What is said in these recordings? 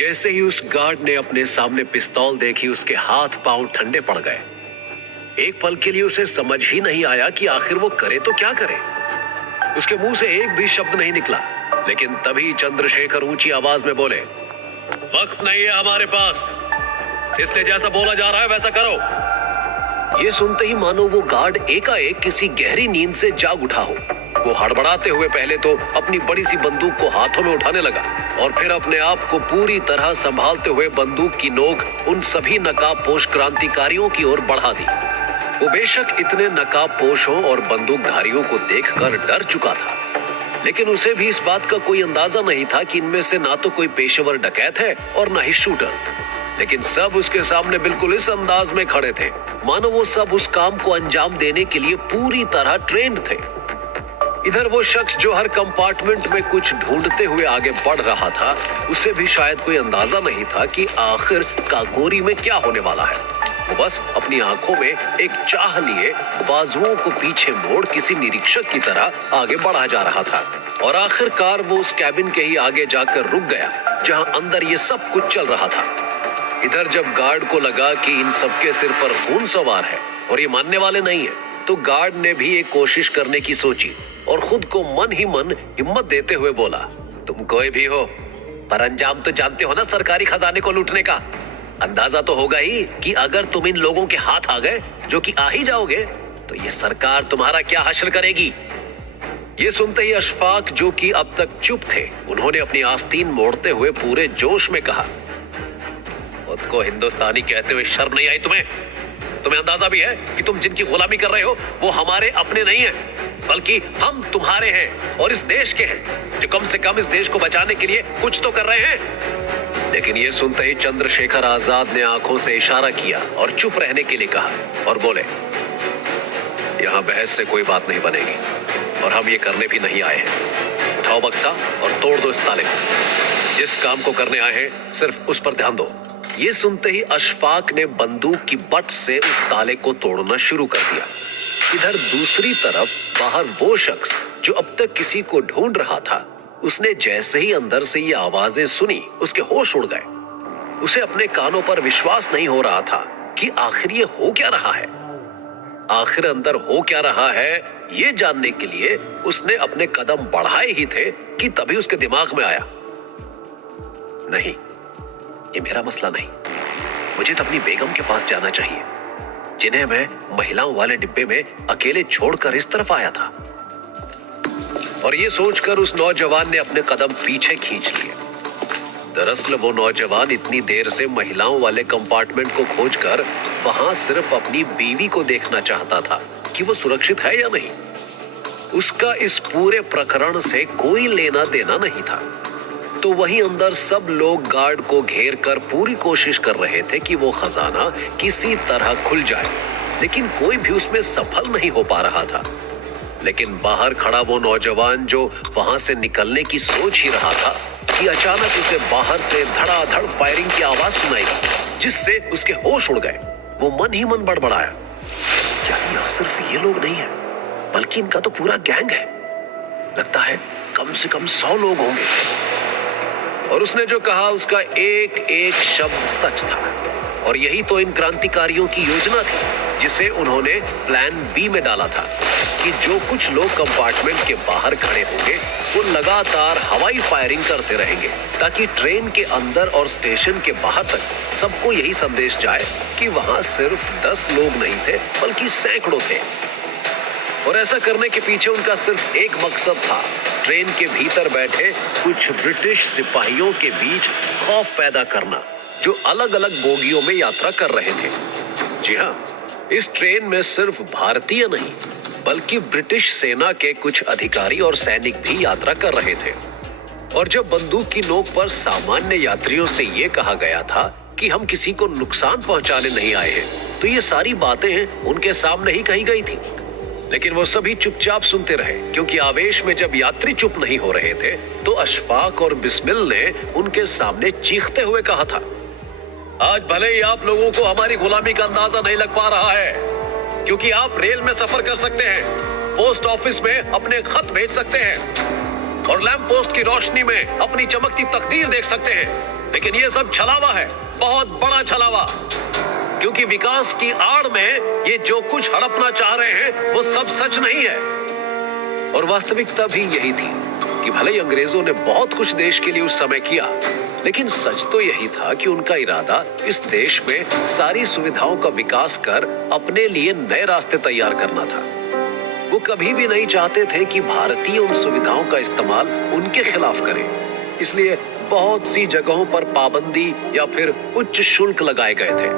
जैसे ही उस गार्ड ने अपने सामने पिस्तौल देखी, उसके हाथ पांव ठंडे पड़ गए। एक पल के लिए उसे समझ ही नहीं आया कि आखिर वो करे तो क्या करे। उसके मुंह से एक भी शब्द नहीं निकला, लेकिन तभी चंद्रशेखर ऊंची आवाज में बोले, वक्त नहीं है हमारे पास, इसलिए जैसा बोला जा रहा है वैसा करो। ये सुनते ही मानो वो गार्ड एकाएक किसी गहरी नींद से जाग उठा हो। वो हड़बड़ाते हुए पहले तो अपनी बड़ी सी बंदूक को हाथों में उठाने लगा और फिर अपने आप को पूरी तरह संभालते हुए बंदूक की नोक उन सभी नकाबपोश क्रांतिकारियों की ओर बढ़ा दी। वो बेशक इतने नकाबपोशों और बंदूकधारियों को देखकर डर चुका था, लेकिन उसे भी इस बात का कोई अंदाजा नहीं था कि इनमें से ना तो कोई पेशेवर डकैत है और ना ही शूटर। लेकिन सब उसके सामने बिल्कुल इस अंदाज में खड़े थे मानो वो सब उस काम को अंजाम देने के लिए पूरी तरह ट्रेंड थे। इधर वो शख्स जो हर कंपार्टमेंट में कुछ ढूंढते हुए आगे बढ़ रहा था, उसे भी शायद कोई अंदाजा नहीं था कि आखिर काकोरी में क्या होने वाला है। वो बस अपनी आंखों में एक चाह लिए बाजुओं को पीछे मोड़ किसी निरीक्षक की तरह आगे बढ़ा जा रहा था और आखिरकार वो उस कैबिन के ही आगे जाकर रुक गया जहां अंदर ये सब कुछ चल रहा था। इधर जब गार्ड को लगा कि इन सबके सिर पर खून सवार है और ये मानने वाले नहीं है, तो गार्ड ने भी एक कोशिश करने की सोची और खुद को मन ही मन हिम्मत देते हुए बोला, तुम कोई भी हो पर अंजाम तो जानते हो ना सरकारी खजाने को लूटने का। अंदाजा तो होगा ही कि अगर तुम इन लोगों के हाथ आ गए, जो कि आ ही जाओगे, तो ये सरकार तुम्हारा क्या हश्र करेगी। ये सुनते ही अशफाक, जो कि अब तक चुप थे, उन्होंने अपनी आस्तीन मोड़ते हुए पूरे जोश में कहा, खुद को हिंदुस्तानी कहते हुए शर्म नहीं आई तुम्हें? तुम्हें अंदाजा भी है कि तुम जिनकी गुलामी कर रहे हो वो हमारे अपने नहीं हैं, बल्कि हम तुम्हारे हैं और इस देश के हैं, जो कम से कम इस देश को बचाने के लिए कुछ तो कर रहे हैं। लेकिन ये सुनते ही चंद्रशेखर आजाद ने आंखों से इशारा किया और चुप रहने के लिए कहा और बोले, यहां बहस से कोई बात नहीं बनेगी और हम ये करने भी नहीं आए हैं। उठाओ बक्सा और तोड़ दो इस ताले को। जिस काम को करने आए हैं सिर्फ उस पर ध्यान दो। ये सुनते ही अशफाक ने बंदूक की बट से उस ताले को तोड़ना शुरू कर दिया। इधर दूसरी तरफ बाहर वो शख्स जो अब तक किसी को ढूंढ रहा था, उसने जैसे ही अंदर से ये आवाजें सुनी, उसके होश उड़ गए। उसे अपने कानों पर विश्वास नहीं हो रहा था कि आखिर ये हो क्या रहा है। आखिर अंदर हो क्या रहा है ये जानने के लिए उसने अपने कदम बढ़ाए ही थे कि तभी उसके दिमाग में आया, नहीं, ये मेरा मसला नहीं, मुझे तो अपनी बेगम के पास जाना चाहिए, जिन्हें मैं महिलाओं वाले डिब्बे में अकेले छोड़कर इस तरफ आया था। और ये सोचकर उस नौजवान ने अपने कदम पीछे खींच लिए। दरअसल वो नौजवान इतनी देर से महिलाओं वाले कंपार्टमेंट को खोजकर वहां सिर्फ अपनी बीवी को देखना चाहता था कि वो सुरक्षित है या नहीं। उसका इस पूरे प्रकरण से कोई लेना देना नहीं था। तो वहीं अंदर सब लोग गार्ड को घेर कर पूरी कोशिश कर रहे थे कि वो खजाना किसी तरह खुल जाए, लेकिन कोई भी उसमें सफल नहीं हो पा रहा था। लेकिन बाहर खड़ा वो नौजवान जो वहां से निकलने की सोच ही रहा था कि अचानक उसे बाहर से धड़ाधड़ फायरिंग की आवाज सुनाई, जिससे उसके होश उड़ गए। वो मन ही मन बड़बड़ाया, क्या यहाँ सिर्फ ये लोग नहीं है, बल्कि इनका तो पूरा गैंग है। लगता है कम से कम 100 लोग होंगे। और उसने जो कहा उसका एक एक शब्द सच था, और यही तो इन क्रांतिकारियों की योजना थी, जिसे उन्होंने प्लान बी में डाला था कि जो कुछ लोग कंपार्टमेंट के बाहर खड़े होंगे वो लगातार हवाई फायरिंग करते रहेंगे, ताकि ट्रेन के अंदर और स्टेशन के बाहर तक सबको यही संदेश जाए कि वहां सिर्फ 10 लोग नहीं थे, बल्कि सैकड़ों थे। और ऐसा करने के पीछे उनका सिर्फ एक मकसद था, ट्रेन के भीतर बैठे कुछ ब्रिटिश सिपाहियों के बीच खौफ पैदा करना, जो अलग अलग बोगियों में यात्रा कर रहे थे। जी हाँ, इस ट्रेन में सिर्फ भारतीय नहीं, बल्कि ब्रिटिश सेना के कुछ अधिकारी और सैनिक भी यात्रा कर रहे थे। और जब बंदूक की नोक पर सामान्य यात्रियों से यह कहा गया था कि हम किसी को नुकसान पहुंचाने नहीं आए हैं, तो ये सारी बातें उनके सामने ही कही गई थी। लेकिन वो सभी चुपचाप सुनते रहे, क्योंकि आवेश में जब यात्री चुप नहीं हो रहे थे तो अशफाक और बिस्मिल ने उनके सामने चीखते हुए कहा था, आज भले ही आप लोगों को हमारी गुलामी का अंदाजा नहीं लग पा रहा है, क्योंकि आप रेल में सफर कर सकते हैं, पोस्ट ऑफिस में अपने खत भेज सकते हैं, और लैंप पोस्ट की रोशनी में अपनी चमकती तकदीर देख सकते हैं। लेकिन ये सब छलावा है, बहुत बड़ा छलावा। क्योंकि विकास की आड़ में ये जो कुछ हड़पना चाह रहे हैं वो सब सच नहीं है। और वास्तविकता भी यही थी कि भले ही अंग्रेजों ने बहुत कुछ देश के लिए उस समय किया, लेकिन सच तो यही था कि उनका इरादा इस देश में सारी सुविधाओं का विकास कर अपने लिए नए रास्ते तैयार करना था। वो कभी भी नहीं चाहते थे कि भारतीय उन सुविधाओं का इस्तेमाल उनके खिलाफ करें। इसलिए बहुत सी जगहों पर पाबंदी या फिर उच्च शुल्क लगाए गए थे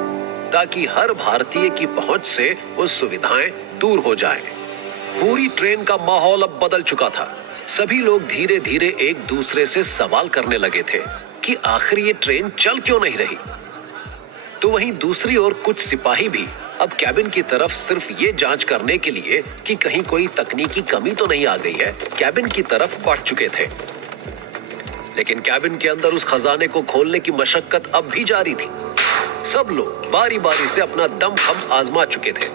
ताकि हर भारतीय की पहुंच से वो सुविधाएं दूर हो जाएं। पूरी ट्रेन का माहौल अब बदल चुका था। सभी लोग धीरे धीरे एक दूसरे से सवाल करने लगे थे कि आखिर ये ट्रेन चल क्यों नहीं रही। तो वहीं दूसरी ओर कुछ सिपाही भी अब कैबिन की तरफ सिर्फ ये जांच करने के लिए कि कहीं कोई तकनीकी कमी तो नहीं आ गई है, कैबिन की तरफ बढ़ चुके थे। लेकिन कैबिन के अंदर उस खजाने को खोलने की मशक्कत अब भी जारी थी। सब लोग बारी बारी से अपना दमखम आजमा चुके थे,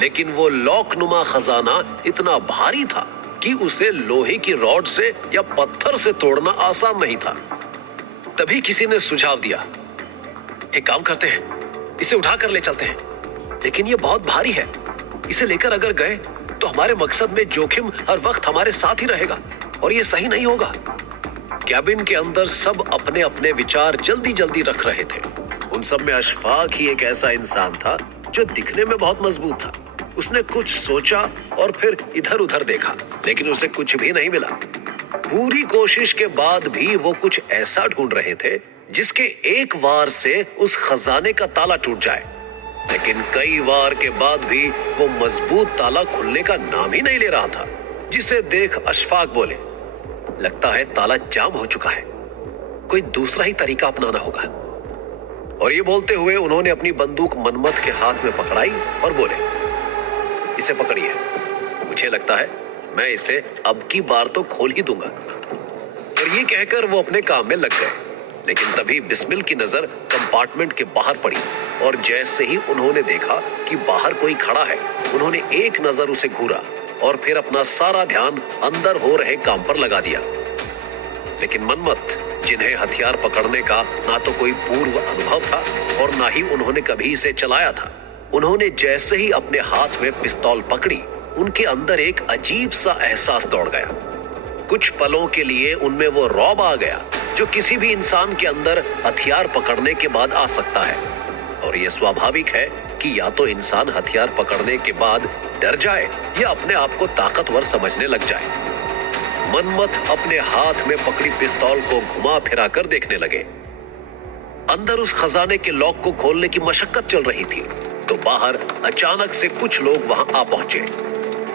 लेकिन वो लॉकनुमा खजाना इतना भारी था कि उसे लोहे की रॉड से या पत्थर से तोड़ना आसान नहीं था। तभी किसी ने सुझाव दिया, एक काम करते हैं, इसे उठा कर ले चलते हैं। लेकिन ये बहुत भारी है, इसे लेकर अगर गए तो हमारे मकसद में जोखिम हर वक्त हमारे साथ ही रहेगा और ये सही नहीं होगा। कैबिन के अंदर सब अपने अपने विचार जल्दी जल्दी रख रहे थे। उन सब में अशफाक ही एक ऐसा इंसान था जो दिखने में बहुत मजबूत था। उसने कुछ सोचा और फिर इधर उधर देखा, लेकिन उसे कुछ भी नहीं मिला। पूरी कोशिश के बाद भी वो कुछ ऐसा ढूंढ रहे थे जिसके एक वार से उस खजाने का ताला टूट जाए। लेकिन कई वार के बाद भी वो मजबूत ताला खुलने का नाम ही नहीं ले रहा था, जिसे देख अशफाक बोले, लगता है ताला जाम हो चुका है, कोई दूसरा ही तरीका अपनाना होगा। और ये बोलते हुए उन्होंने अपनी बंदूक मनमथ के हाथ में पकड़ाई और बोले, इसे पकड़िए, मुझे लगता है मैं इसे अब की बार तो खोल ही दूंगा। और ये कहकर वो अपने काम में लग गए। लेकिन तभी बिस्मिल की नजर कंपार्टमेंट के बाहर पड़ी और जैसे ही उन्होंने देखा कि बाहर कोई खड़ा है, उन्होंने एक नजर उसे घूरा और फिर अपना सारा ध्यान अंदर हो रहे काम पर लगा दिया। लेकिन मनमथ, जिन्हें हथियार पकड़ने का ना तो कोई पूर्व अनुभव था और ना ही उन्होंने कभी इसे चलाया था, उन्होंने जैसे ही अपने हाथ में पिस्तौल पकड़ी, उनके अंदर एक अजीब सा एहसास दौड़ गया। कुछ पलों के लिए उनमें वो रौब आ गया जो किसी भी इंसान के अंदर हथियार पकड़ने के बाद आ सकता है। और ये स्वाभाविक है कि या तो इंसान हथियार पकड़ने के बाद डर जाए या अपने आप को ताकतवर समझने लग जाए। मनमथ अपने हाथ में पकड़ी पिस्तौल को घुमा फिरा कर देखने लगे। अंदर उस खजाने के लॉक को खोलने की मशक्कत चल रही थी तो बाहर अचानक से कुछ लोग वहां आ पहुंचे।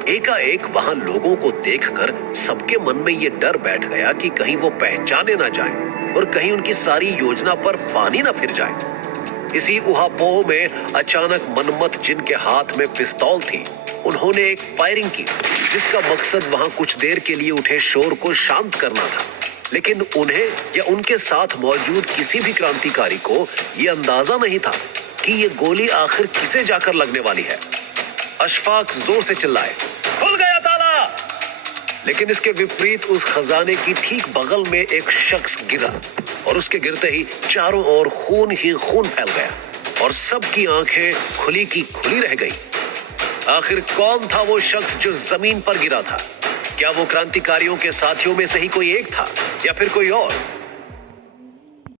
एकाएक वहां लोगों को देखकर सबके मन में ये डर बैठ गया कि कहीं वो पहचाने ना जाएं और कहीं उनकी सारी योजना पर पानी ना फिर जाए। इसी उहापोह में अचानक मनमथ, जिनके हाथ में पिस्तौल थी, उन्होंने एक फायरिंग की जिसका मकसद वहां कुछ देर के लिए उठे शोर को शांत करना था। लेकिन उन्हें या उनके साथ मौजूद किसी भी क्रांतिकारी को यह अंदाजा नहीं था कि ये गोली आखिर किसे जाकर लगने वाली है। अशफाक जोर से चिल्लाए, खुल गया ताला! लेकिन इसके विपरीत उस खजाने की ठीक बगल में एक शख्स गिरा और उसके गिरते ही चारों ओर खून ही खून फैल गया और सबकी आंखें खुली की खुली रह गई। आखिर कौन था वो शख्स जो जमीन पर गिरा था? क्या वो क्रांतिकारियों के साथियों में से ही कोई एक था या फिर कोई और?